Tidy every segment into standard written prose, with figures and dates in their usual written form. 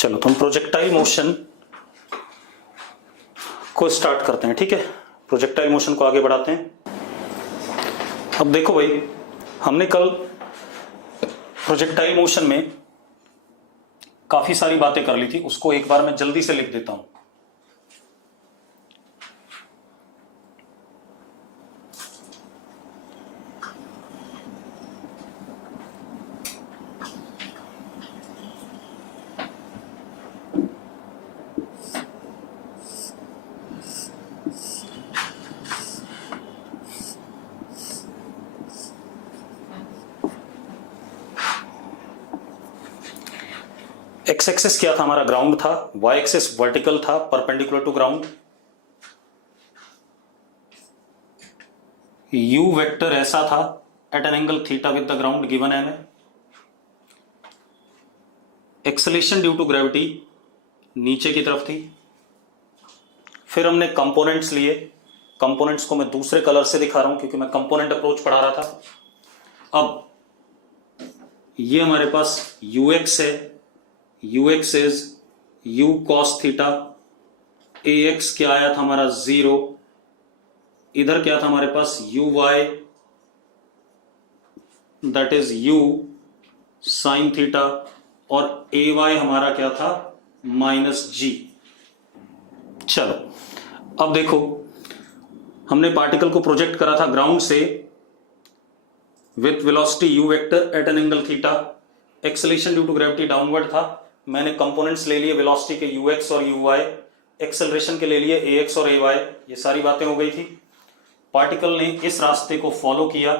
चलो तो हम प्रोजेक्टाइल मोशन को स्टार्ट करते हैं। ठीक है, प्रोजेक्टाइल मोशन को आगे बढ़ाते हैं। अब देखो भाई, हमने कल प्रोजेक्टाइल मोशन में काफी सारी बातें कर ली थी, उसको एक बार मैं जल्दी से लिख देता हूं। एक्स एक्सिस क्या था हमारा? ग्राउंड था। वाई एक्सिस वर्टिकल था, perpendicular to ground. U vector ऐसा था at an angle theta with the ground given है हमें। एक्सेलेरेशन ड्यू टू ग्रेविटी नीचे की तरफ थी। फिर हमने कंपोनेंट्स लिए। कंपोनेंट्स को मैं दूसरे कलर से दिखा रहा हूं क्योंकि मैं कंपोनेंट अप्रोच पढ़ा रहा था। अब ये हमारे पास ux है। ux is u cos theta. ax क्या आया था हमारा 0। इधर क्या था हमारे पास uy, that is u sin theta. और ay हमारा क्या था -g। चलो अब देखो, हमने पार्टिकल को प्रोजेक्ट करा था ग्राउंड से with velocity u vector at an angle theta. Acceleration due to gravity downward था। मैंने कंपोनेंट्स ले लिए वेलोसिटी के ux और uy। एक्सेलरेशन के ले लिए ax और ay। ये सारी बातें हो गई थी। पार्टिकल ने इस रास्ते को फॉलो किया।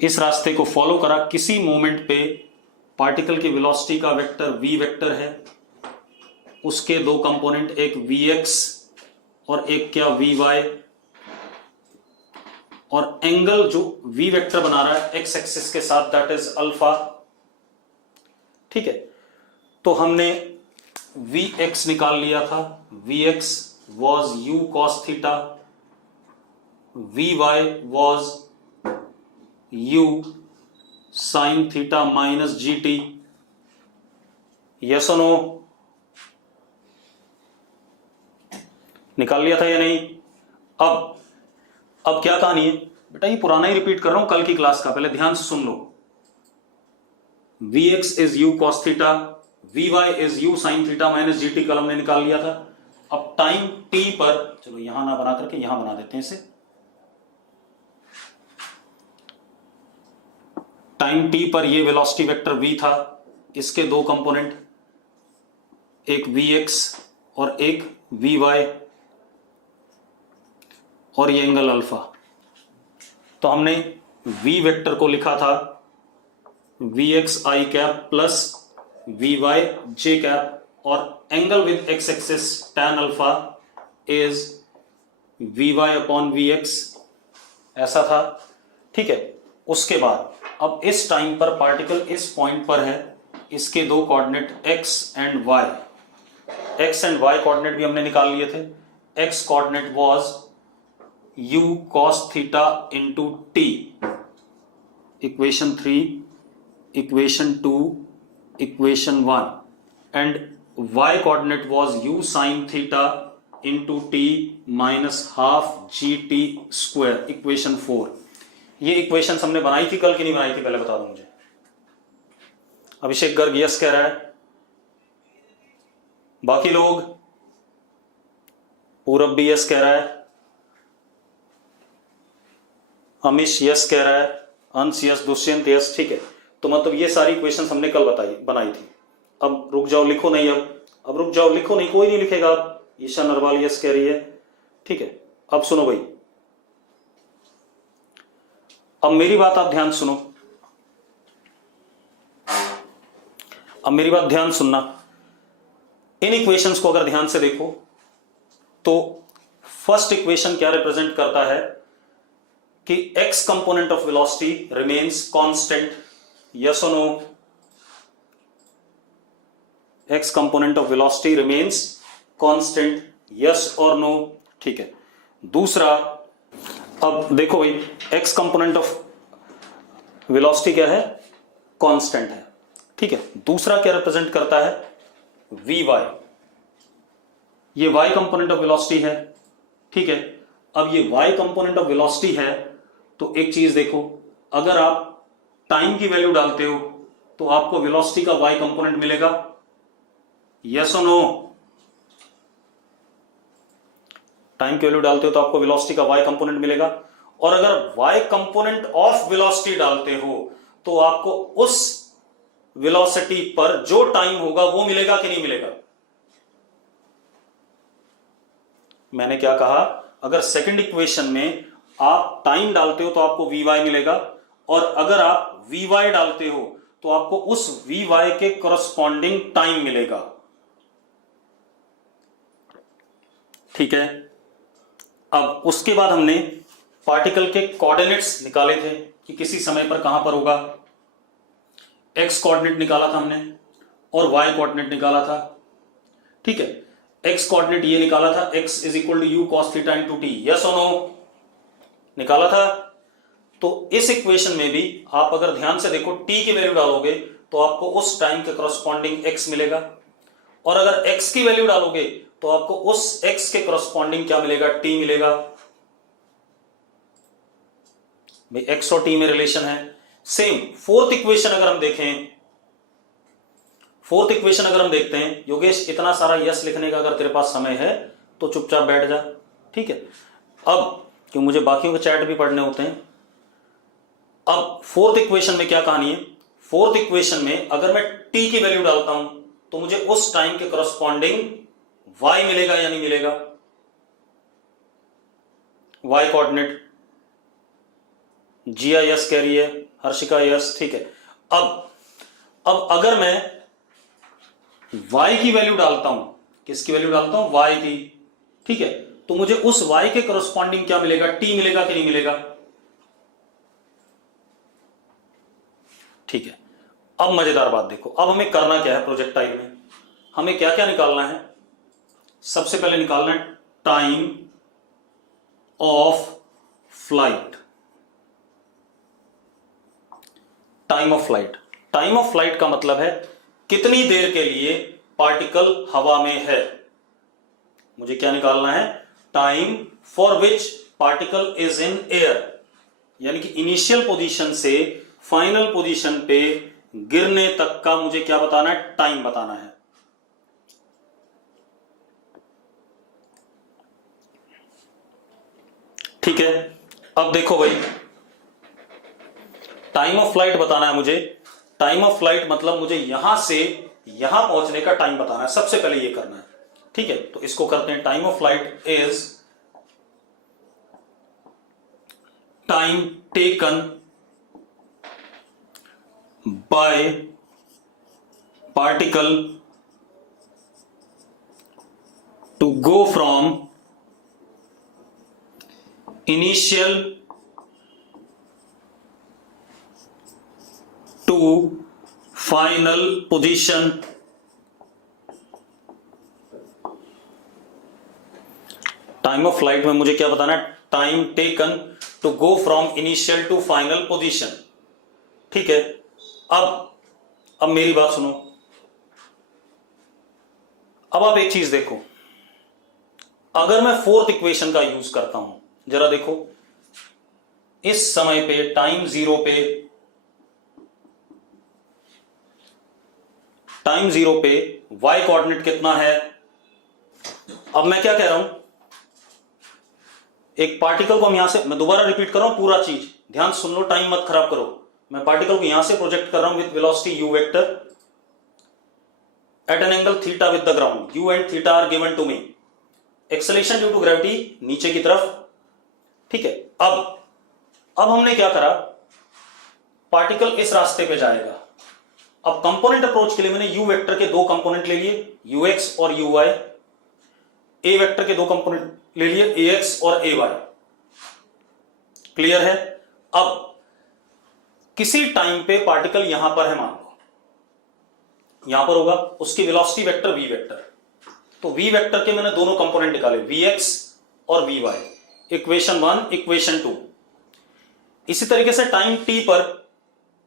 इस रास्ते को फॉलो करा। किसी मोमेंट पे पार्टिकल की वेलोसिटी का वेक्टर v वेक्टर है, उसके दो कंपोनेंट, एक vx और एक क्या vy। और एंगल जो v वेक्टर बना रहा है x एक्सिस के साथ, दैट इज अल्फा। ठीक है, तो हमने vx निकाल लिया था। vx was u cos theta, vy was u sin theta minus gt। Yes और नो? निकाल लिया था या नहीं? अब क्या कहानी है बेटा? ये पुराना ही रिपीट कर रहा हूं कल की क्लास का, पहले ध्यान से सुन लो। vx is u cos theta, vy is u sin theta minus gt कल हमने निकाल लिया था। अब टाइम t पर, चलो यहां ना बना करके यहां बना देते हैं इसे। टाइम t पर ये वेलोसिटी वेक्टर v था, इसके दो कंपोनेंट, एक vx और एक vy, और ये एंगल अल्फा। तो हमने v वेक्टर को लिखा था vx i cap plus vy j cap, और angle with x axis tan alpha is vy upon vx, ऐसा था। ठीक है, उसके बाद अब इस टाइम पर पार्टिकल इस पॉइंट पर है, इसके दो coordinate x and y। x and y coordinate भी हमने निकाल लिए थे। x coordinate was u cos theta into t, equation 3, equation 2, equation 1, and y coordinate was u sin theta into t minus half gt square, equation 4। ये equation हमने बनाई थी कल की नहीं बनाई थी, पहले बता दो मुझे। अभिषेक गर्ग यस कह रहा है, बाकी लोग, पूरब भी यस कह रहा है, अमिश यस कह रहा है, अंश यस, दुष्यंत यस। ठीक है, तो मतलब ये सारी इक्वेशंस हमने कल बनाई थी। अब रुक जाओ, लिखो नहीं। अब रुक जाओ, लिखो नहीं, कोई नहीं लिखेगा। अब ईशा नरवाल यस कह रही है। ठीक है, अब सुनो भाई, अब मेरी बात आप ध्यान सुनो। अब मेरी बात ध्यान सुनना। इन इक्वेशंस को अगर ध्यान से देखो तो फर्स्ट इक्वेशन क्या रिप्रेजेंट करता है कि x component of velocity remains constant. Yes और no? x component of velocity remains constant, yes और नो? ठीक है। दूसरा, अब देखो भाई, x कंपोनेंट ऑफ वेलोसिटी क्या है, कांस्टेंट है। ठीक है, दूसरा क्या रिप्रेजेंट करता है, वी वाई, ये वाई कंपोनेंट ऑफ वेलोसिटी है। ठीक है, अब ये वाई कंपोनेंट ऑफ वेलोसिटी है तो एक चीज देखो, अगर आप टाइम की वैल्यू डालते हो तो आपको वेलोसिटी का वाई कंपोनेंट मिलेगा, यस और नो? टाइम की वैल्यू डालते हो तो आपको वेलोसिटी का वाई कंपोनेंट मिलेगा, और अगर वाई कंपोनेंट ऑफ वेलोसिटी डालते हो तो आपको उस वेलोसिटी पर जो टाइम होगा वो मिलेगा कि नहीं मिलेगा? मैंने क्या कहा, अगर सेकंड इक्वेशन में आप टाइम डालते हो तो आपको वी वाई मिलेगा, और अगर आप वी वाई डालते हो तो आपको उस वी वाई के करस्पॉन्डिंग टाइम मिलेगा। ठीक है, अब उसके बाद हमने पार्टिकल के कोऑर्डिनेट्स निकाले थे कि किसी समय पर कहां पर होगा। एक्स कोऑर्डिनेट निकाला था हमने और वाई कोऑर्डिनेट निकाला था। ठीक है, एक्स कोऑर्डिनेट ये निकाला था, x is equal to u cos theta into t, yes और नो? निकाला था। तो इस इक्वेशन में भी आप अगर ध्यान से देखो, टी की वैल्यू डालोगे तो आपको उस टाइम के करस्पॉन्डिंग एक्स मिलेगा, और अगर एक्स की वैल्यू डालोगे तो आपको उस एक्स के करस्पॉन्डिंग क्या मिलेगा, टी मिलेगा। भाई एक्स और टी में रिलेशन है। सेम फोर्थ इक्वेशन अगर हम देखें, फोर्थ इक्वेशन अगर हम देखते हैं, योगेश इतना सारा यस लिखने का अगर तेरे पास समय है तो चुपचाप बैठ जा। ठीक है, अब क्यों मुझे बाकियों के चैट भी पढ़ने होते हैं। अब फोर्थ इक्वेशन में क्या कहानी है, फोर्थ इक्वेशन में अगर मैं टी की वैल्यू डालता हूं तो मुझे उस टाइम के करस्पॉन्डिंग वाई मिलेगा या नहीं मिलेगा? वाई कोऑर्डिनेट, जिया यस कह रही है, हर्षिका यस। ठीक है, अब अगर मैं y की वैल्यू डालता हूं, किसकी वैल्यू डालता हूं, y की। ठीक है, तो मुझे उस y के करस्पॉन्डिंग क्या मिलेगा, t मिलेगा कि नहीं मिलेगा? ठीक है, अब मजेदार बात देखो, अब हमें करना क्या है प्रोजेक्टाइल में, हमें क्या क्या निकालना है। सबसे पहले निकालना है time of flight. Time of flight, time of flight का मतलब है कितनी देर के लिए पार्टिकल हवा में है। मुझे क्या निकालना है, time for which particle is in air, यानी कि इनिशियल पोजीशन से फाइनल पोजीशन पे गिरने तक का मुझे क्या बताना है, टाइम बताना है। ठीक है, अब देखो भाई, टाइम ऑफ फ्लाइट बताना है मुझे। टाइम ऑफ फ्लाइट मतलब मुझे यहां से यहां पहुंचने का टाइम बताना है, सबसे पहले ये करना है। ठीक है, तो इसको करते हैं, time of flight is time taken by particle to go from initial to final position. Time of flight में मुझे क्या बताना है, time taken to go from initial to final position. ठीक है, अब मेरी बात सुनो, अब आप एक चीज देखो, अगर मैं फोर्थ इक्वेशन का यूज करता हूं, जरा देखो, इस समय पे टाइम जीरो पे y कोऑर्डिनेट कितना है। अब मैं क्या कह रहा हूं, एक पार्टिकल को हम यहां से, मैं दोबारा रिपीट कर रहा हूं पूरा चीज, ध्यान सुन लो, टाइम मत खराब करो। मैं पार्टिकल को यहां से प्रोजेक्ट कर रहा हूं with velocity u vector at an angle theta with the ground, u and theta are given to me, acceleration due to gravity नीचे की तरफ। ठीक है, अब हमने क्या करा, पार्टिकल इस रास्ते पे जाएगा। अब कंपोनेंट अप्रोच के लिए मैंने u वेक्टर के दो कंपोनेंट ले लिए, ux और uy, a वेक्टर के दो कंपोनेंट ले लिए, ax और ay। क्लियर है? अब किसी टाइम पे पार्टिकल यहां पर है, मान लो यहां पर होगा, उसकी वेलोसिटी वेक्टर v वेक्टर, तो v वेक्टर के मैंने दोनों कंपोनेंट निकाले, vx और vy, इक्वेशन 1 इक्वेशन 2। इसी तरीके से टाइम t पर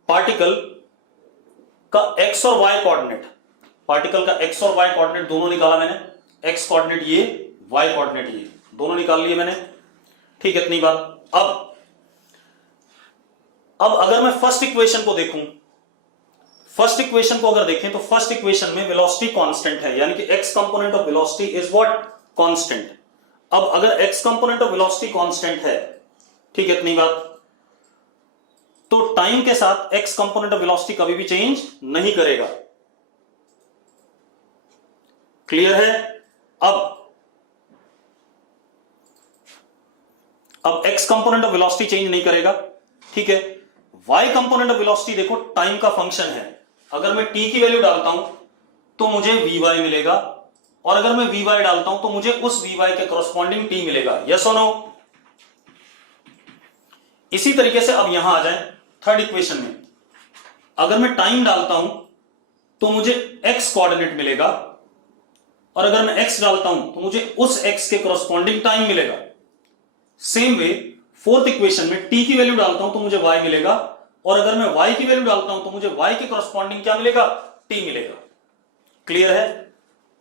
पार्टिकल का एक्स और वाई कोऑर्डिनेट, पार्टिकल का एक्स और वाई कोऑर्डिनेट दोनों निकाला मैंने, एक्स कोऑर्डिनेट ये, वाई कोऑर्डिनेट ये, दोनों निकाल लिए मैंने। ठीक है, इतनी बात। अब अगर मैं फर्स्ट इक्वेशन को देखूं, फर्स्ट इक्वेशन को अगर देखें तो फर्स्ट इक्वेशन में वेलोसिटी कांस्टेंट है, यानी कि x component of velocity is what, constant. अब अगर x component of velocity constant है, ठीक है, इतनी बात, तो टाइम के साथ एक्स कंपोनेंट ऑफ वेलोसिटी कभी भी चेंज नहीं करेगा। क्लियर है? अब x component of velocity change नहीं करेगा, ठीक है। वाई कंपोनेंट ऑफ वेलोसिटी देखो टाइम का फंक्शन है, अगर मैं टी की वैल्यू डालता हूं तो मुझे वी वाई मिलेगा, और अगर मैं वी वाई डालता हूं तो मुझे उस वी वाई के करस्पॉन्डिंग टी मिलेगा। यस और नो? इसी तरीके से अब यहां आ जाए थर्ड इक्वेशन में, अगर मैं टाइम डालता हूं तो मुझे एक्स कोऑर्डिनेट मिलेगा, और अगर मैं एक्स डालता हूं तो मुझे उस एक्स के करस्पॉन्डिंग टाइम मिलेगा। सेम वे फोर्थ इक्वेशन में टी की वैल्यू डालता हूं तो मुझे वाई मिलेगा, और अगर मैं y की वैल्यू डालता हूं तो मुझे y के करस्पॉन्डिंग क्या मिलेगा, t मिलेगा। क्लियर है?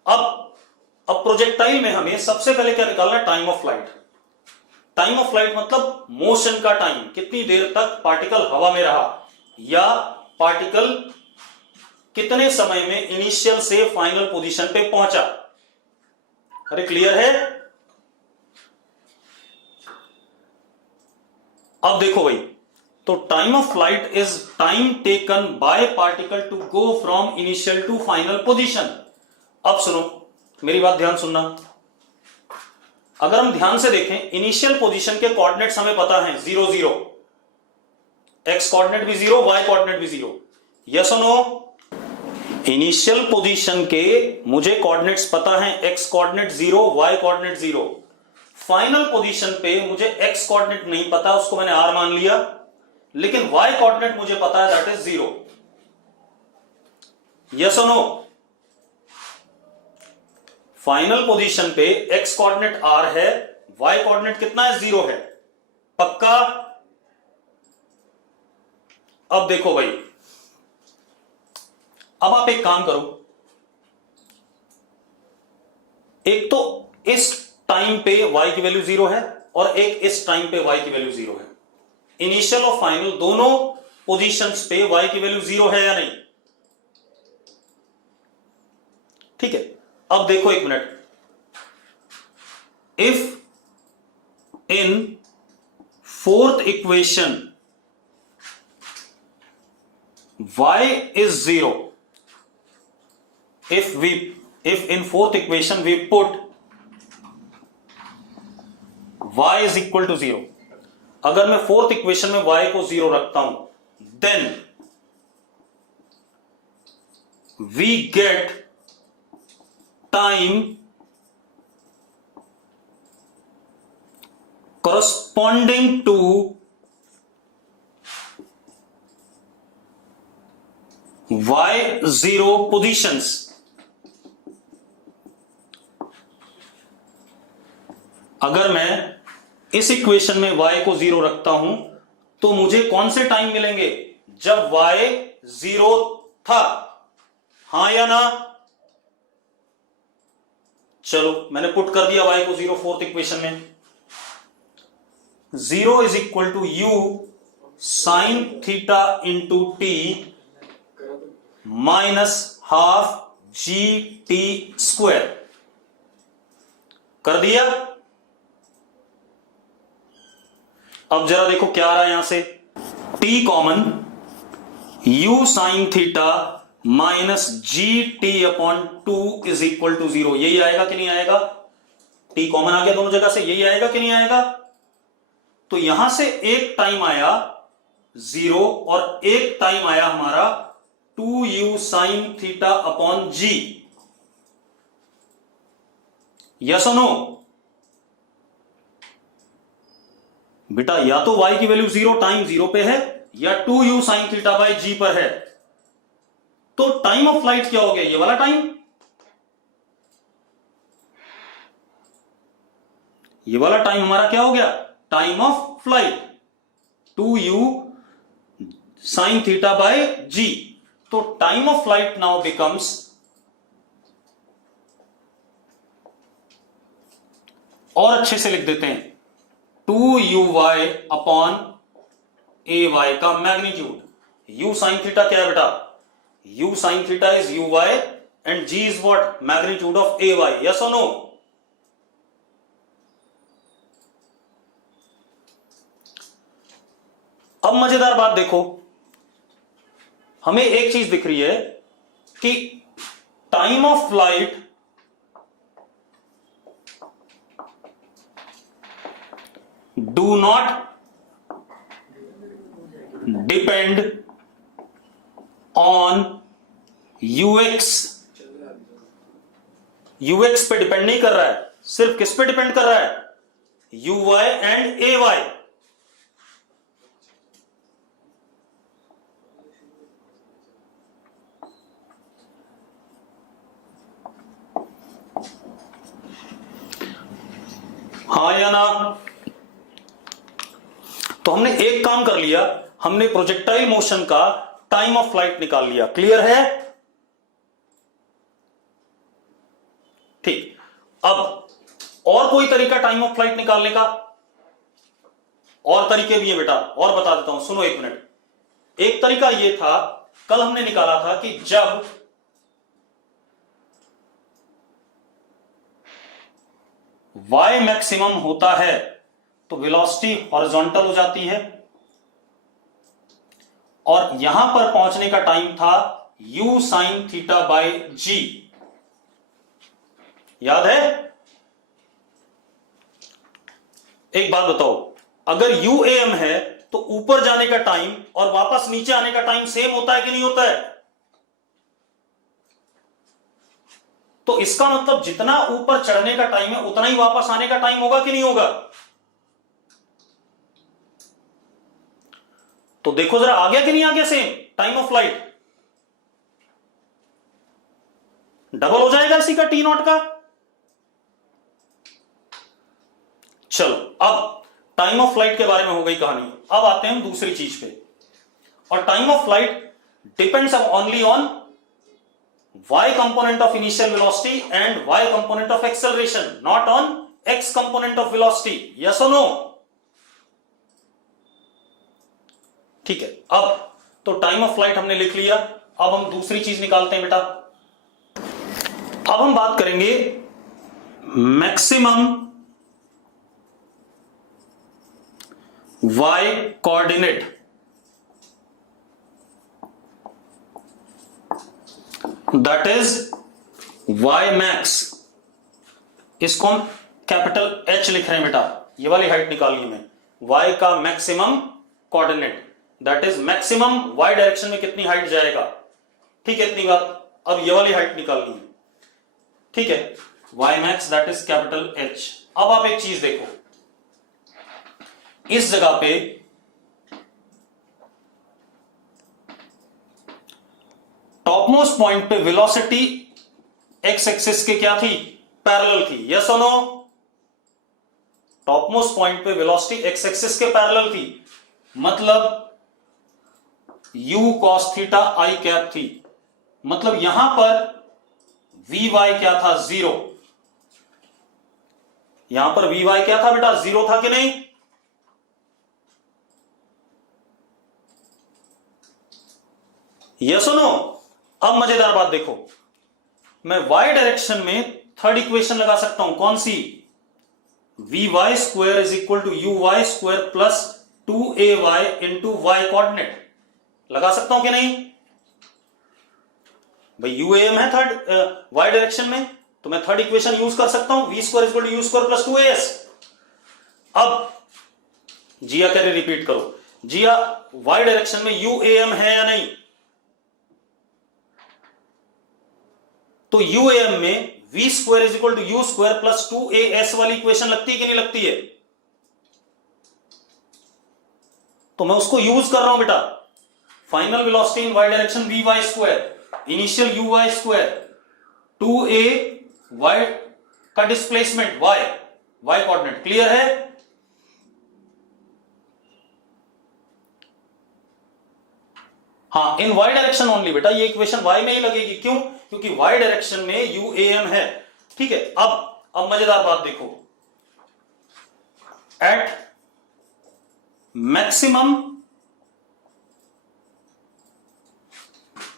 अब प्रोजेक्टाइल में हमें सबसे पहले क्या निकालना है, time of flight. Time of flight मतलब मोशन का टाइम, कितनी देर तक पार्टिकल हवा में रहा, या पार्टिकल कितने समय में इनिशियल से फाइनल पोजीशन पे पहुंचा। अरे क्लियर है? अब देखो भाई, तो time of flight is time taken by particle to go from initial to final position. अब सुनो मेरी बात, ध्यान सुनना। अगर हम ध्यान से देखें, इनिशियल पोजीशन के कोऑर्डिनेट्स हमें पता है 0 0, एक्स कोऑर्डिनेट भी 0, वाई कोऑर्डिनेट भी 0। यस और नो? इनिशियल पोजीशन के मुझे कोऑर्डिनेट्स पता है, x coordinate 0, y coordinate 0। Final position पे मुझे एक्स कोऑर्डिनेट नहीं पता, उसको मैंने आर मान लिया, लेकिन y कोऑर्डिनेट मुझे पता है, दैट इज 0। यस और नो? फाइनल पोजीशन पे x कोऑर्डिनेट r है, y कोऑर्डिनेट कितना है, 0 है। पक्का? अब देखो भाई, अब आप एक काम करो, एक तो इस टाइम पे y की वैल्यू 0 है, और एक इस टाइम पे y की वैल्यू 0 है। इनिशियल और फाइनल दोनों पोजीशंस पे y की वैल्यू 0 है या नहीं? ठीक है। अब देखो एक minute, if in fourth equation y is 0, if in fourth equation we put y is equal to 0, अगर मैं फोर्थ इक्वेशन में y को 0 रखता हूं, then we get time corresponding to y0 positions। अगर मैं इस इक्वेशन में y को 0 रखता हूं तो मुझे कौन से टाइम मिलेंगे, जब y 0 था, हां या ना? चलो मैंने पुट कर दिया y को 0 फोर्थ इक्वेशन में। 0 is equal to u sine theta into t minus half g t square. कर दिया? अब जरा देखो क्या आ रहा है यहां से, t common, u sine theta minus g t upon 2 is equal to 0। यही आएगा कि नहीं आएगा? t कॉमन आ गया दोनों जगह से, यही आएगा कि नहीं आएगा? तो यहां से एक टाइम आया 0 और एक टाइम आया हमारा 2u साइन थीटा अपॉन जी। यस और नो? बेटा या तो y की वैल्यू 0 टाइम 0 पे है, या 2u साइन थीटा बाई जी पर है। तो टाइम ऑफ फ्लाइट क्या हो गया, ये वाला टाइम, ये वाला टाइम हमारा क्या हो गया, time of flight. 2u sine theta by G. तो time of flight now becomes और अच्छे से लिख देते हैं 2uy अपॉन ay का मैग्नीट्यूड। u साइन थीटा क्या है बेटा? u sine theta is uy and g is what? Magnitude of ay। Yes और नो? अब मजेदार बात देखो, हमें एक चीज दिख रही है कि time of flight do not depend on ux। ux पे डिपेंड नहीं कर रहा है, सिर्फ किस पे डिपेंड कर रहा है? uy and ay। हाँ या ना? तो हमने एक काम कर लिया, हमने प्रोजेक्टाइल मोशन का टाइम ऑफ फ्लाइट निकाल लिया। क्लियर है? ठीक। अब और कोई तरीका टाइम ऑफ फ्लाइट निकालने का? और तरीके भी है बेटा, और बता देता हूं, सुनो एक मिनट। एक तरीका यह था, कल हमने निकाला था कि जब y मैक्सिमम होता है तो वेलोसिटी हॉरिजॉन्टल हो जाती है, और यहां पर पहुंचने का टाइम था u साइन थीटा बाय जी। याद है? एक बात बताओ, अगर UAM है तो ऊपर जाने का टाइम और वापस नीचे आने का टाइम सेम होता है कि नहीं होता है? तो इसका मतलब जितना ऊपर चढ़ने का टाइम है उतना ही वापस आने का टाइम होगा कि नहीं होगा? तो देखो जरा, आ गया कि नहीं आ गया same time of flight? Double हो जाएगा इसी का टी नॉट का। चलो, अब टाइम ऑफ फ्लाइट के बारे में हो गई कहानी। अब आते हैं हम दूसरी चीज पे, और time of flight depends only on y component of initial velocity and y component of acceleration, not on x component of velocity. Yes or no? ठीक है। अब तो टाइम ऑफ फ्लाइट हमने लिख लिया, अब हम दूसरी चीज निकालते हैं बेटा। अब हम बात करेंगे maximum y coordinate. That is y max. इसको हम कैपिटल H लिख रहे हैं बेटा, ये वाली हाइट निकालनी है y का maximum coordinate, that is maximum y direction में कितनी हाइट जाएगा। ठीक है, इतनी बात। अब ये वाली हाइट निकालनी है, ठीक है, y max that is capital H। अब आप एक चीज देखो, इस जगह पे टॉपमोस्ट पॉइंट पे वेलोसिटी एक्स एक्सिस के क्या थी? पैरेलल थी। यस और नो? टॉपमोस्ट पॉइंट पे वेलोसिटी एक्स एक्सिस के पैरेलल थी, मतलब u cos थीटा आई कैप थी। मतलब यहां पर vy क्या था? 0। यहां पर vy क्या था बेटा? 0 था कि नहीं? यस और नो? अब मजेदार बात देखो, मैं y डायरेक्शन में थर्ड इक्वेशन लगा सकता हूं। कौन सी? vy square is equal to uy square plus 2ay into y coordinate. लगा सकता हूं कि नहीं भाई? UAM है थर्ड y डायरेक्शन में, तो मैं थर्ड इक्वेशन यूज कर सकता हूं, v square is equal to u square plus 2as। अब जिया कह रहे, रिपीट करो। जिया, y डायरेक्शन में UAM है या नहीं? तो UAM में v square is equal to u square plus 2as वाली इक्वेशन लगती है कि नहीं लगती है? तो मैं उसको यूज कर रहा हूं बेटा। फाइनल वेलोसिटी इन y direction vy square, initial uy square, 2a y का डिस्प्लेसमेंट y कोऑर्डिनेट। क्लियर है? हाँ, इन वाई डायरेक्शन ओनली बेटा, ये इक्वेशन वाई में ही लगेगी। क्यों? क्योंकि वाई डायरेक्शन में यू ए एम है। ठीक है, अब मजेदार बात देखो, at maximum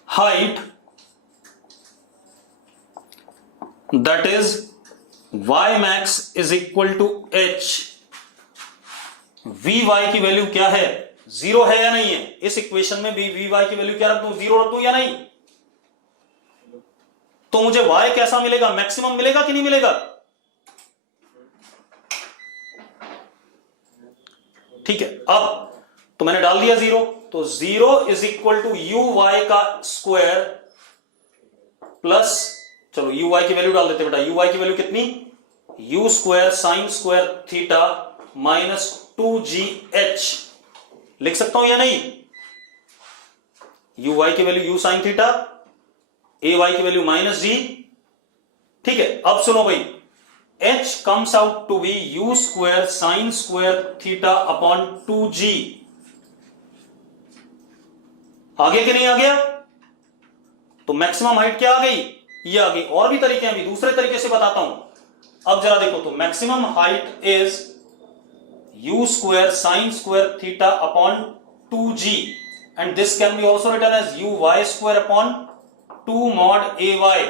height that is y max is equal to h, vy की वैल्यू क्या है? जीरो है या नहीं है? इस इक्वेशन में भी vy की वैल्यू क्या रख दूं? जीरो रख दूं या नहीं? तो मुझे y कैसा मिलेगा? मैक्सिमम मिलेगा कि नहीं मिलेगा? ठीक है, अब तो मैंने डाल दिया जीरो, तो zero is equal to u y का स्क्वायर प्लस, चलो यू वाई की वैल्यू डाल देते बेटा। यू वाई की वैल्यू कितनी? U square sine square theta minus 2gh लिख सकता हूं या नहीं? यू वाई की value u sine theta, a y की वैल्यू माइनस जी। ठीक है, अब सुनो भाई, h comes out to be u square sin square theta upon 2g। आ गया कि नहीं आ गया? तो मैक्सिमम हाइट क्या आ गई? ये आ गई। और भी तरीके हैं, भी दूसरे तरीके से बताता हूं। अब जरा देखो, तो maximum height is u square sin square theta upon 2g and this can be also written as uy square upon 2 mod ay।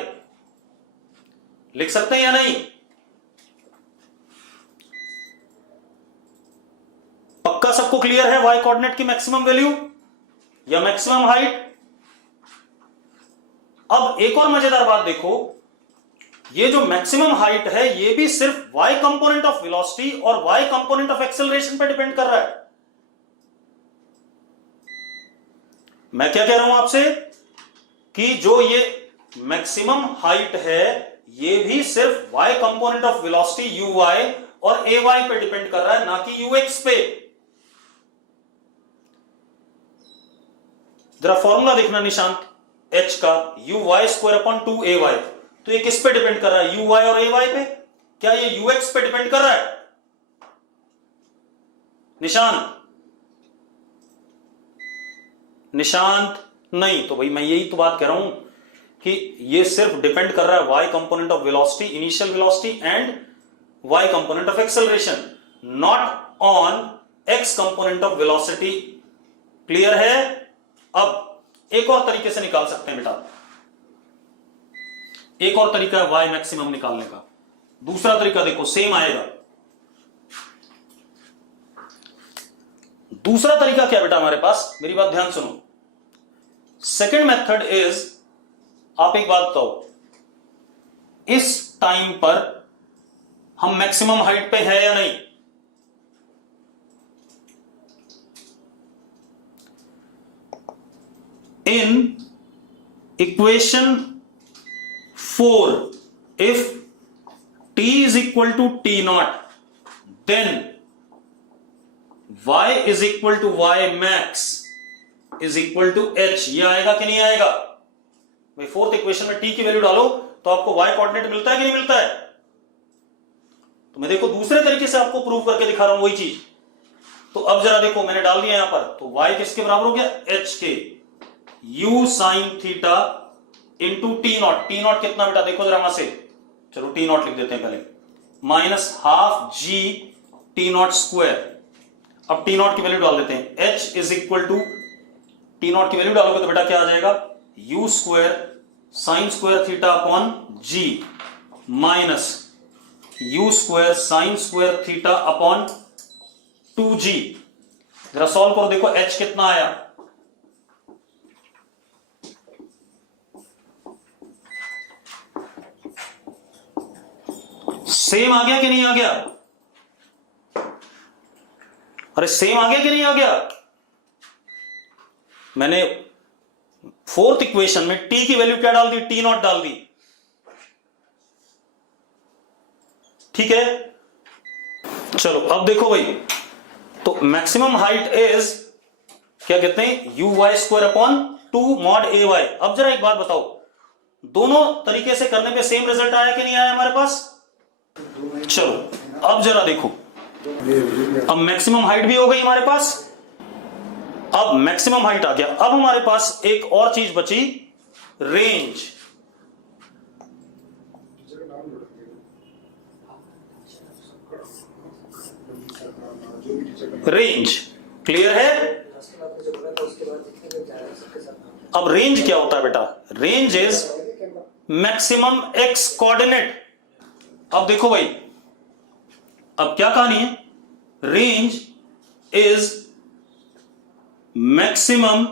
लिख सकते हैं या नहीं? पक्का सबको क्लियर है y कोऑर्डिनेट की मैक्सिमम वैल्यू या मैक्सिमम हाइट? अब एक और मजेदार बात देखो, ये जो मैक्सिमम हाइट है ये भी सिर्फ y कंपोनेंट ऑफ वेलोसिटी और y कंपोनेंट ऑफ एक्सेलरेशन पर डिपेंड कर रहा है। मैं क्या कह रहा हूं आपसे कि जो ये मैक्सिमम हाइट है ये भी सिर्फ y component of velocity uy और ay पे डिपेंड कर रहा है, ना कि ux पे। जरा फॉर्मूला देखना निशांत, h का uy स्क्वायर अपॉन 2ay, तो ये किस पे डिपेंड कर रहा है? uy और ay पे? क्या ये ux पे डिपेंड कर रहा है निशांत? नहीं। तो भाई मैं यही तो बात कह रहा हूं कि ये सिर्फ डिपेंड कर रहा है y component of velocity, initial velocity and y component of acceleration, not on x component of velocity. Clear है? अब एक और तरीके से निकाल सकते हैं बेटा, एक और तरीका है y मैक्सिमम निकालने का। दूसरा तरीका देखो, सेम आएगा। दूसरा तरीका क्या बेटा हमारे पास? मेरी बात ध्यान सुनो। सेकेंड मेथड इज, आप एक बात बताओ, इस टाइम पर हम मैक्सिमम हाइट पे है या नहीं? In equation 4, if t is equal to t naught, then y is equal to y max is equal to h। ये आएगा कि नहीं आएगा? भाई फोर्थ इक्वेशन में t की वैल्यू डालो तो आपको y कोऑर्डिनेट मिलता है कि नहीं मिलता है? तो मैं देखो दूसरे तरीके से आपको प्रूव करके दिखा रहा हूं वही चीज। तो अब जरा देखो, मैंने डाल दिया यहां पर, तो y किसके बराबर हो गया? h के u sine theta into T not. T not कितना बेटा? देखो जरा वहां से, चलो टी नॉट लिख देते हैं पहले, minus half g t naught square. अब टी नॉट की वैल्यू डाल देते हैं, h is equal to, t naught की वैल्यू डालोगे तो बेटा क्या आ जाएगा? u square sine square theta upon g minus u square sine square theta upon 2g। जरा सॉल्व करो, देखो h कितना आया? सेम आ गया कि नहीं आ गया? अरे सेम आ गया कि नहीं आ गया? मैंने फोर्थ इक्वेशन में t की वैल्यू क्या डाल दी? टी नॉट डाल दी। ठीक है, चलो अब देखो भाई, तो मैक्सिमम हाइट इज क्या कहते हैं? U y square upon 2 mod a y. अब जरा एक बात बताओ, दोनों तरीके से करने पे सेम रिजल्ट आया कि नहीं आया हमारे पास? चलो अब जरा देखो, अब मैक्सिमम हाइट भी हो गई हमारे पास, अब मैक्सिमम हाइट आ गया। अब हमारे पास एक और चीज बची, रेंज। रेंज क्लियर है? अब रेंज क्या होता है बेटा? Range is maximum x coordinate. अब देखो भाई, अब क्या कहानी है? Range is maximum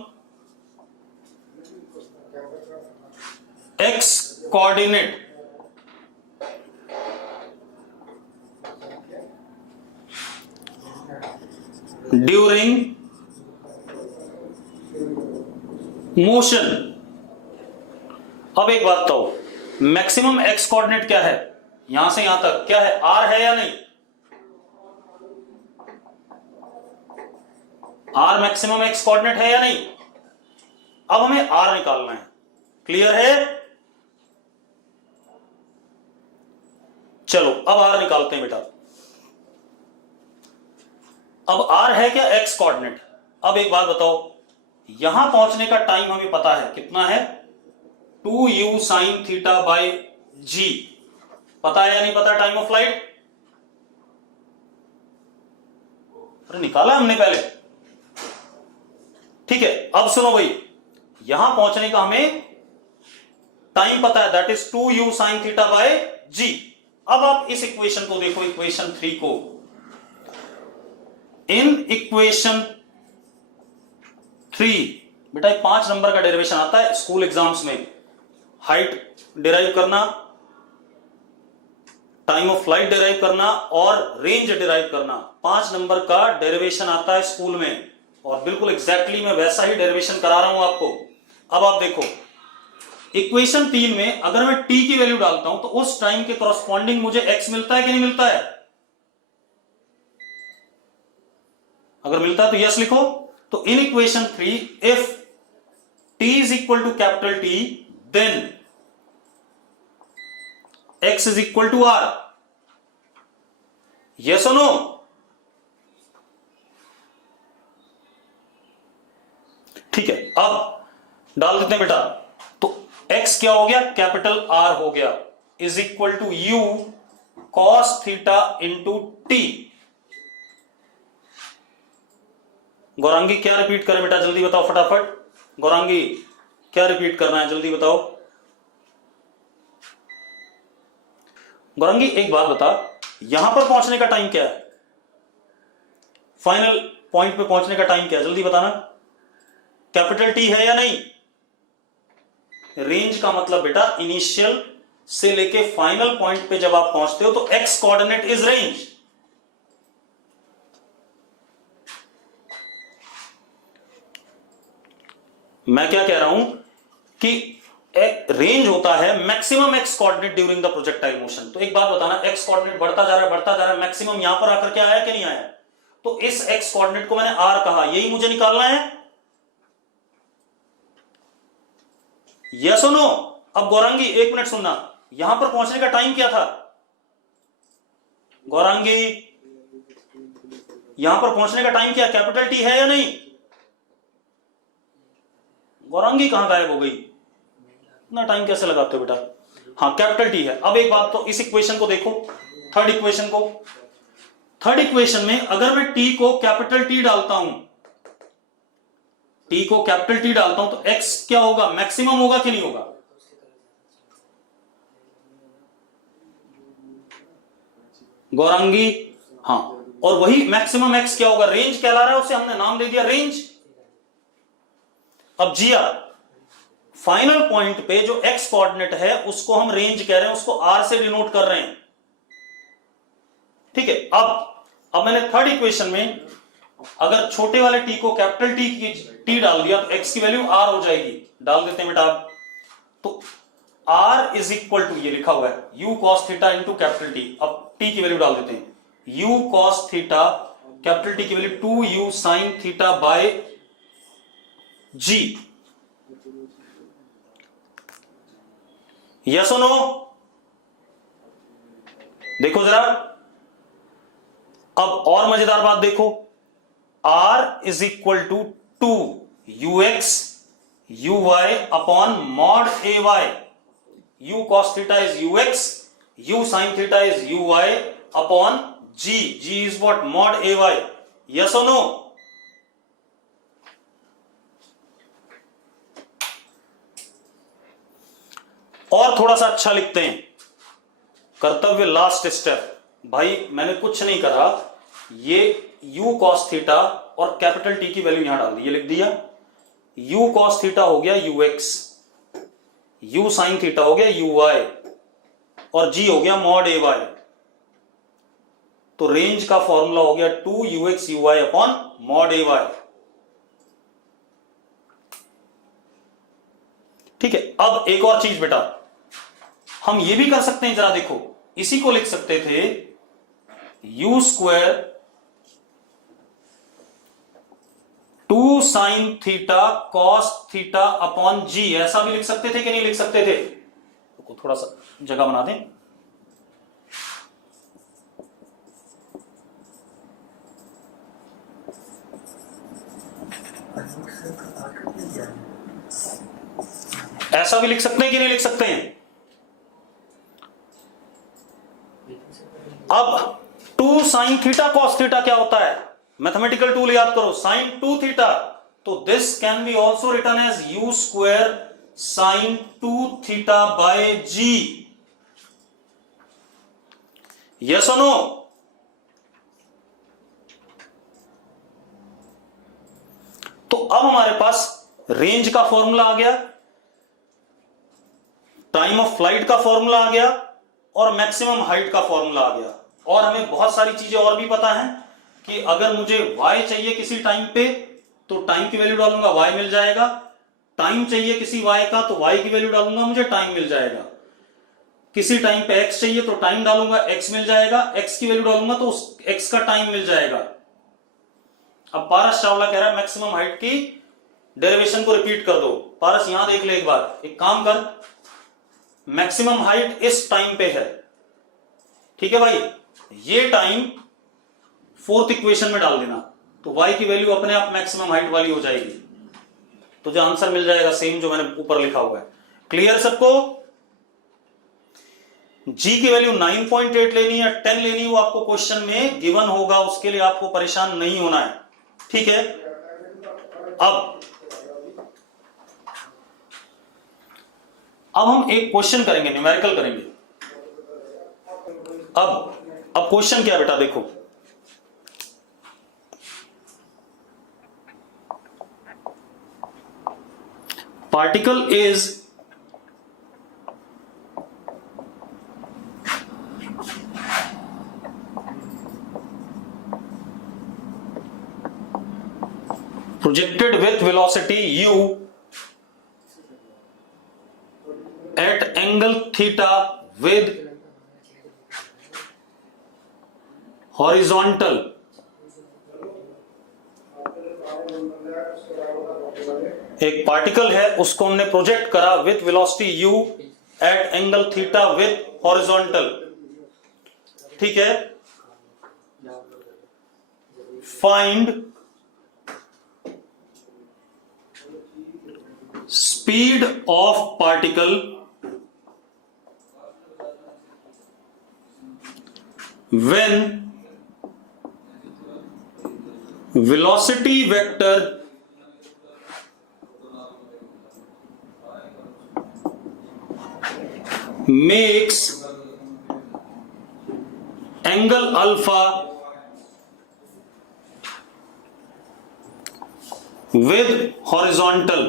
x coordinate during motion. अब एक बात बताओ, मैक्सिमम एक्स कोऑर्डिनेट क्या है? यहां से यहां तक क्या है? आर है या नहीं? आर मैक्सिमम एक्स कोऑर्डिनेट है या नहीं? अब हमें आर निकालना है। क्लियर है? चलो अब आर निकालते हैं बेटा। अब आर है क्या? X coordinate. अब एक बात बताओ, यहां पहुंचने का टाइम हमें पता है कितना है? 2u sin थीटा बाय जी। पता है या नहीं पता टाइम ऑफ फ्लाइट? अरे निकाला हमने पहले। ठीक है, अब सुनो भाई, यहां पहुंचने का हमें टाइम पता है, that is 2u sin theta by G. अब आप इस इक्वेशन को देखो, इक्वेशन 3 को। इन इक्वेशन 3 बेटा 5 नंबर का डेरिवेशन आता है स्कूल एग्जाम्स में। हाइट डिराइव करना, टाइम ऑफ फ्लाइट डिराइव करना और रेंज डिराइव करना, 5 नंबर का डेरिवेशन आता है स्कूल में। और बिल्कुल एग्जैक्टली मैं वैसा ही डेरिवेशन करा रहा हूं आपको। अब आप देखो, इक्वेशन 3 में अगर मैं t की वैल्यू डालता हूं तो उस टाइम के कॉरस्पॉन्डिंग मुझे x मिलता है कि नहीं मिलता है? अगर मिलता है तो यस लिखो। तो in equation 3 if t is equal to capital T then x is equal to r। Yes और नो? ठीक है, अब डाल देते हैं बेटा। तो x क्या हो गया? कैपिटल R हो गया, is equal to u cos theta into t। Gaurangi क्या रिपीट करें बेटा? जल्दी बताओ फटाफट। गौरांगी क्या रिपीट करना है? जल्दी बताओ। गौरांगी एक बात बता, यहां पर पहुंचने का टाइम क्या है? फाइनल पॉइंट पे पहुंचने का टाइम क्या है? जल्दी बताना। कैपिटल T है या नहीं? रेंज का मतलब बेटा इनिशियल से लेके फाइनल पॉइंट पे जब आप पहुंचते हो तो x कोऑर्डिनेट इज रेंज। मैं क्या कह रहा हूं कि रेंज होता है maximum x coordinate during the projectile motion. तो एक बात बताना, एक्स कोऑर्डिनेट बढ़ता जा रहा है, बढ़ता जा रहा है, मैक्सिमम यहां पर आकर के आया कि नहीं आया? तो इस एक्स कोऑर्डिनेट को मैंने आर कहा, यही मुझे निकालना है। यस और नो? अब गौरांगी एक मिनट सुनना, यहां पर पहुंचने का टाइम क्या था? गौरांगी यहां पर पहुंचने का टाइम क्या? कैपिटल T है या नहीं? गौरांगी कहां गायब हो गई? इतना टाइम कैसे लगाते हो बेटा? हाँ कैपिटल T है। अब एक बात, तो इस इक्वेशन को देखो, थर्ड इक्वेशन को। थर्ड इक्वेशन में अगर मैं T को कैपिटल T डालता हूं, T को कैपिटल T डालता हूं तो x क्या होगा? मैक्सिमम होगा कि नहीं होगा? गौरांगी हाँ, और वही मैक्सिमम x क्या होगा? रेंज कहला रहा है, उसे हमने नाम दे दिया रेंज। अब जिया, फाइनल पॉइंट पे जो x कोऑर्डिनेट है उसको हम रेंज कह रहे हैं, उसको r से डिनोट कर रहे हैं। ठीक है, अब मैंने थर्ड इक्वेशन में अगर छोटे वाले t को कैपिटल T डाल दिया तो x की वैल्यू r हो जाएगी। डाल देते हैं बेटा। तो r इज इक्वल टू, ये लिखा हुआ है u cos theta into capital T। अब t की वैल्यू डाल देते हैं, u cos theta, capital T की value 2u sin theta by g। Yes और नो? देखो जरा, अब और मजेदार बात देखो, r is equal to two ux uy upon mod ay. u cos theta is ux, u sin theta is uy upon g. g is what? Mod ay. Yes or no? और थोड़ा सा अच्छा लिखते हैं. कर्तव्य लास्ट स्टेप. भाई मैंने कुछ नहीं करा, ये u cos थीटा और कैपिटल T की वैल्यू यहां डाल दी, ये लिख दिया. u cos थीटा हो गया ux, u sin थीटा हो गया uy और g हो गया मॉड ay. तो रेंज का फॉर्मूला हो गया 2 ux uy upon mod ay. ठीक है. अब एक और चीज बेटा, हम ये भी कर सकते हैं, जरा देखो, इसी को लिख सकते थे u square 2 sine theta cos theta upon g. ऐसा भी लिख सकते थे कि नहीं लिख सकते थे? तो थोड़ा सा जगह बना दें. ऐसा भी लिख सकते हैं कि नहीं लिख सकते हैं? अब 2 साइन थीटा कॉस थीटा क्या होता है? मैथमेटिकल टूल याद करो, साइन 2 थीटा. तो this can be also written as u square sine 2 theta by g. Yes और नो? तो अब हमारे पास रेंज का फॉर्मूला आ गया, टाइम ऑफ फ्लाइट का फॉर्मूला आ गया और मैक्सिमम हाइट का फॉर्मूला आ गया. और हमें बहुत सारी चीजें और भी पता है कि अगर मुझे y चाहिए किसी टाइम पे तो टाइम की वैल्यू डालूंगा, y मिल जाएगा. टाइम चाहिए किसी y का तो y की वैल्यू डालूंगा, मुझे टाइम मिल जाएगा. किसी टाइम पे x चाहिए तो टाइम डालूंगा, x मिल जाएगा. x की वैल्यू डालूंगा तो उस x का टाइम मिल जाएगा. अब पारस चावला कह रहा है मैक्सिमम हाइट की डेरिवेशन को रिपीट कर दो. पारस यहां देख ले एक बार, एक काम कर, मैक्सिमम हाइट इस टाइम पे है, ठीक है भाई. ये टाइम फोर्थ इक्वेशन में डाल देना तो y की वैल्यू अपने आप मैक्सिमम हाइट वाली हो जाएगी. तुझे आंसर मिल जाएगा सेम जो मैंने ऊपर लिखा हुआ है. क्लियर सबको? g की वैल्यू 9.8 लेनी है, 10 लेनी है, वो आपको क्वेश्चन में गिवन होगा, उसके लिए आपको परेशान नहीं होना है. ठीक है. अब हम एक क्वेश्चन करेंगे, न्यूमेरिकल करेंगे. अब क्वेश्चन क्या बेटा देखो, particle is projected with velocity u at angle theta with horizontal. एक पार्टिकल है, उसको हमने प्रोजेक्ट करा with velocity u at angle theta with horizontal. ठीक है. Find speed of particle when velocity vector makes angle alpha with horizontal.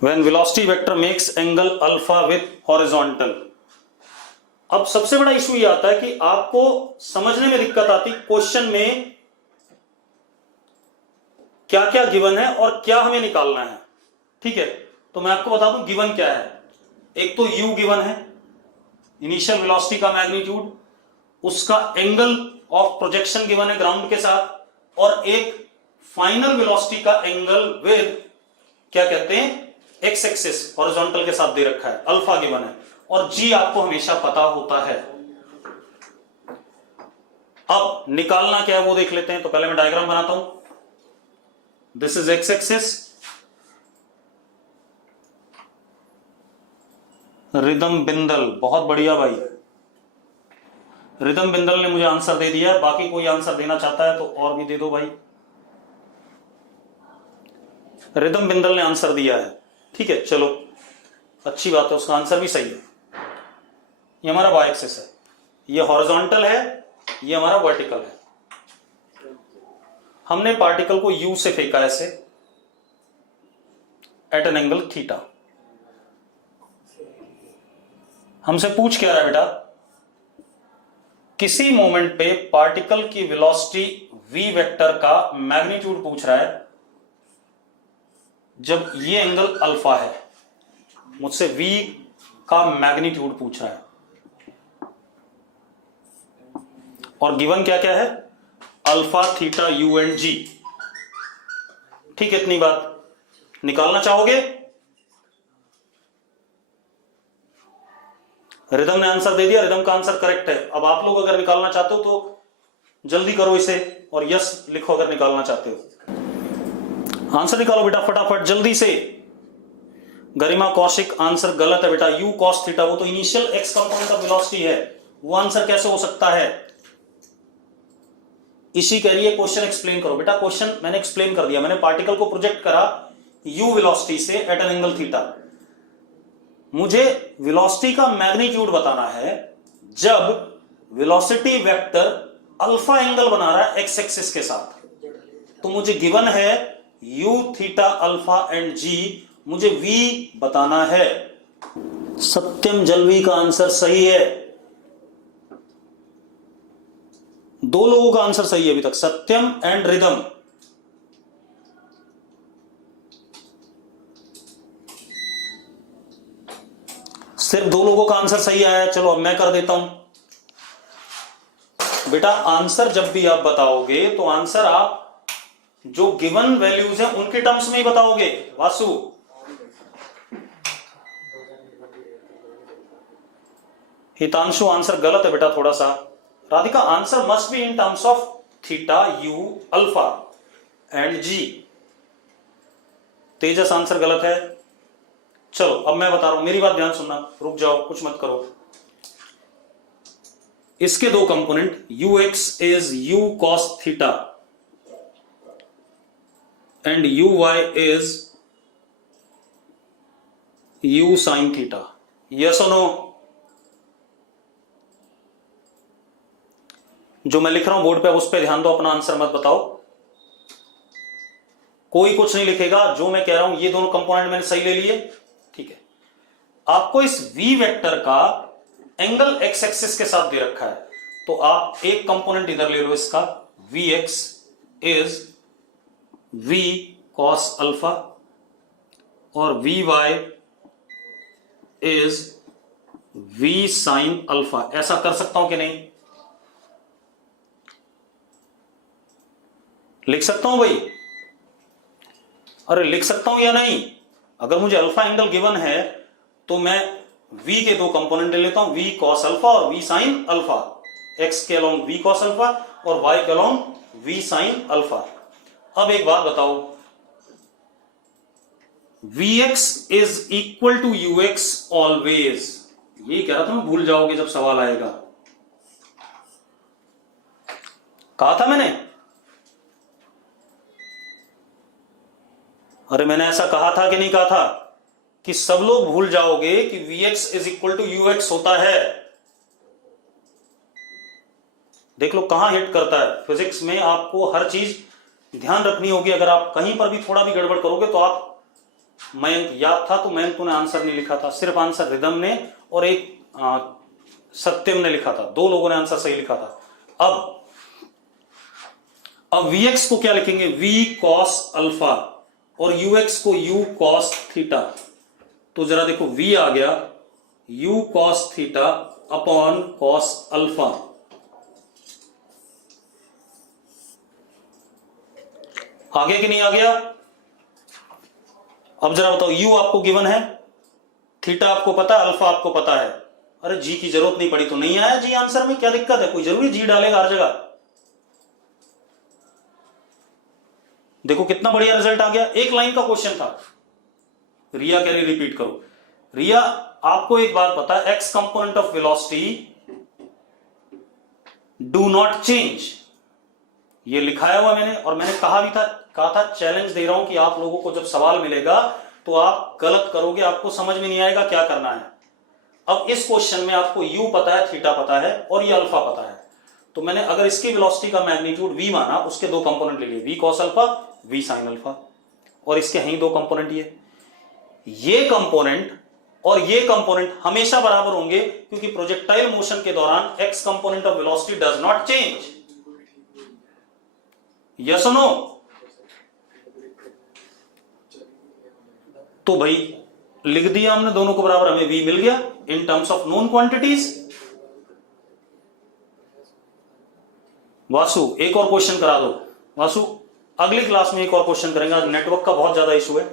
When velocity vector makes angle alpha with horizontal. अब सबसे बड़ा इशू ये आता है कि आपको समझने में दिक्कत आती क्वेश्चन में क्या क्या गिवन है और क्या हमें निकालना है. ठीक है. तो मैं आपको बता दूं गिवन क्या है. एक तो u गिवन है, इनिशियल वेलोसिटी का मैग्नीट्यूड, उसका एंगल ऑफ प्रोजेक्शन गिवन है ग्राउंड के साथ, और एक फाइनल वेलोसिटी का एंगल विद क्या कहते हैं एक्स एक्सिस हॉरिजॉन्टल के साथ दे रखा है, अल्फा गिवन है, और जी आपको हमेशा पता होता है. अब अब निकालना क्या है वो देख लेते हैं। तो पहले मैं डायग्राम बनाता हूं। This is x axis, rhythm Bindal, बहुत बढ़िया भाई, रिदम बिंदल ने मुझे आंसर दे दिया है। बाकी कोई आंसर देना चाहता है तो और भी दे दो भाई। रिदम बिंदल ने आंसर दिया है, ठीक है, चलो अच्छी बात है, उसका आंसर भी सही है। ये हमारा वाई एक्सिस है, ये हॉरिजॉन्टल है, ये हमारा वर्टिकल है। हमने पार्टिकल को यू से फेंका ऐसे एट एन एंगल थीटा। हमसे पूछ क्या रहा है बेटा, किसी मोमेंट पे पार्टिकल की वेलोसिटी v वेक्टर का मैग्नीट्यूड पूछ रहा है जब ये एंगल अल्फा है। मुझसे v का मैग्नीट्यूड पूछ रहा है और गिवन क्या क्या है, अल्फा थीटा यू एंड जी। ठीक है, इतनी बात। निकालना चाहोगे? रिदम ने आंसर दे दिया, रिदम का आंसर करेक्ट है। अब आप लोग अगर निकालना चाहते हो तो जल्दी करो इसे और यस लिखो अगर निकालना चाहते हो। आंसर निकालो बेटा फटाफट जल्दी से। गरिमा कौशिक, आंसर गलत है बेटा। यू कॉस थीटा वो तो initial x component of velocity है, वो आंसर कैसे हो सकता है? इसी कह रही है क्वेश्चन एक्सप्लेन करो। बेटा क्वेश्चन मैंने एक्सप्लेन कर दिया, मैंने पार्टिकल को प्रोजेक्ट करा यू वेलोसिटी से एट एन एंगल थीटा। मुझे वेलोसिटी का मैग्नीट्यूड बताना है जब वेलोसिटी वेक्टर अल्फा एंगल बना रहा है एक्स एक्सिस के साथ। तो मुझे गिवन है यू थीटा अल्फा एंड जी, मुझे वी बताना है। सत्यम जलवी का आंसर सही है। दो लोगों का आंसर सही है अभी तक, सत्यम एंड रिदम। सिर्फ दो लोगों का आंसर सही आया है। चलो अब मैं कर देता हूं। बेटा आंसर जब भी आप बताओगे तो आंसर आप जो गिवन वैल्यूज हैं उनके टर्म्स में ही बताओगे। वासु, हितांशु, आंसर गलत है बेटा थोड़ा सा। Radhika, answer must be in terms of theta u alpha and g. Tejas, answer गलत है। चलो अब मैं बता रहा हूं, मेरी बात ध्यान सुनना, रुक जाओ कुछ मत करो। इसके दो component u x is u cos theta and u y is u sine theta. Yes और नो? जो मैं लिख रहा हूं बोर्ड पे उस पे ध्यान दो, अपना आंसर मत बताओ। कोई कुछ नहीं लिखेगा, जो मैं कह रहा हूं ये दोनों कंपोनेंट मैंने सही ले लिए, ठीक है। आपको इस v वेक्टर का एंगल x एक्सिस के साथ दे रखा है, तो आप एक कंपोनेंट इधर ले लो इसका, vx is v cos alpha और vy is v sin alpha. ऐसा कर सकता हूं कि नहीं? लिख सकता हूं भाई? अरे लिख सकता हूं या नहीं? अगर मुझे अल्फा एंगल गिवन है तो मैं v के दो कंपोनेंट ले लेता हूं, v cos अल्फा और v sin अल्फा। x के अलोंग v cos अल्फा और y के अलोंग v sin अल्फा। अब एक बात बताओ, vx is equal to ux always. ये कह रहा था मैं, भूल जाओगे जब सवाल आएगा। कहा था मैंने? अरे मैंने ऐसा कहा था कि नहीं कहा था कि सब लोग भूल जाओगे कि Vx is equal to ux होता है। देख लो कहां हिट करता है। फिजिक्स में आपको हर चीज ध्यान रखनी होगी। अगर आप कहीं पर भी थोड़ा भी गड़बड़ करोगे तो आप, मयंक याद था तो मयंक तूने आंसर नहीं लिखा था, सिर्फ आंसर रिदम ने और एक सत्यम ने लिखा था, दो लोगों ने आंसर सही लिखा था। अब Vx को क्या लिखेंगे? v cos अल्फा और ux को u cos थीटा। तो जरा देखो v आ गया u cos theta upon cos alpha. आ गया कि नहीं आ गया? अब जरा बताओ, u आपको गिवन है, थीटा आपको पता है, अल्फा आपको पता है। अरे जी की जरूरत नहीं पड़ी तो नहीं आया जी आंसर में, क्या दिक्कत है? कोई जरूरी जी डालेगा हर जगह? देखो कितना बढ़िया रिजल्ट आ गया, एक लाइन का क्वेश्चन था। रिया कह रही रिपीट करो। रिया, आपको एक बात पता है, x component of velocity do not change, ये लिखाया हुआ मैंने, और मैंने कहा था चैलेंज दे रहा हूं कि आप लोगों को जब सवाल मिलेगा तो आप गलत करोगे, आपको समझ में नहीं आएगा क्या करना है। अब इस क्वेश्चन में आपको u पता है, थीटा पता है और ये अल्फा पता है, तो मैंने अगर इसकी वेलोसिटी का मैग्नीट्यूड v माना, उसके दो कंपोनेंट ले लिए, v cos alpha, v sin alpha, और इसके हैं दो कंपोनेंट, ये कंपोनेंट और ये कंपोनेंट हमेशा बराबर होंगे, क्योंकि प्रोजेक्टाइल मोशन के दौरान x component of velocity does not change. Yes और नो? तो भाई लिख दिया हमने दोनों को बराबर, हमें v मिल गया इन terms of known quantities. Vasu एक और क्वेश्चन करा दो। वासु अगली क्लास में एक और क्वेश्चन करेंगे, आज नेटवर्क का बहुत ज्यादा इशू है,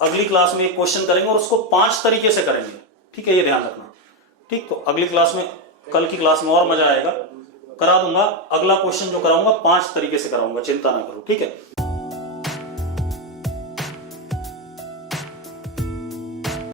अगली क्लास में एक क्वेश्चन करेंगे और उसको 5 तरीके से करेंगे, ठीक है, ये ध्यान रखना। ठीक, तो अगली क्लास में, कल की क्लास में और मजा आएगा, करा दूंगा। अगला क्वेश्चन जो कराऊंगा 5 तरीके से कराऊंगा, चिंता ना करो, ठीक है।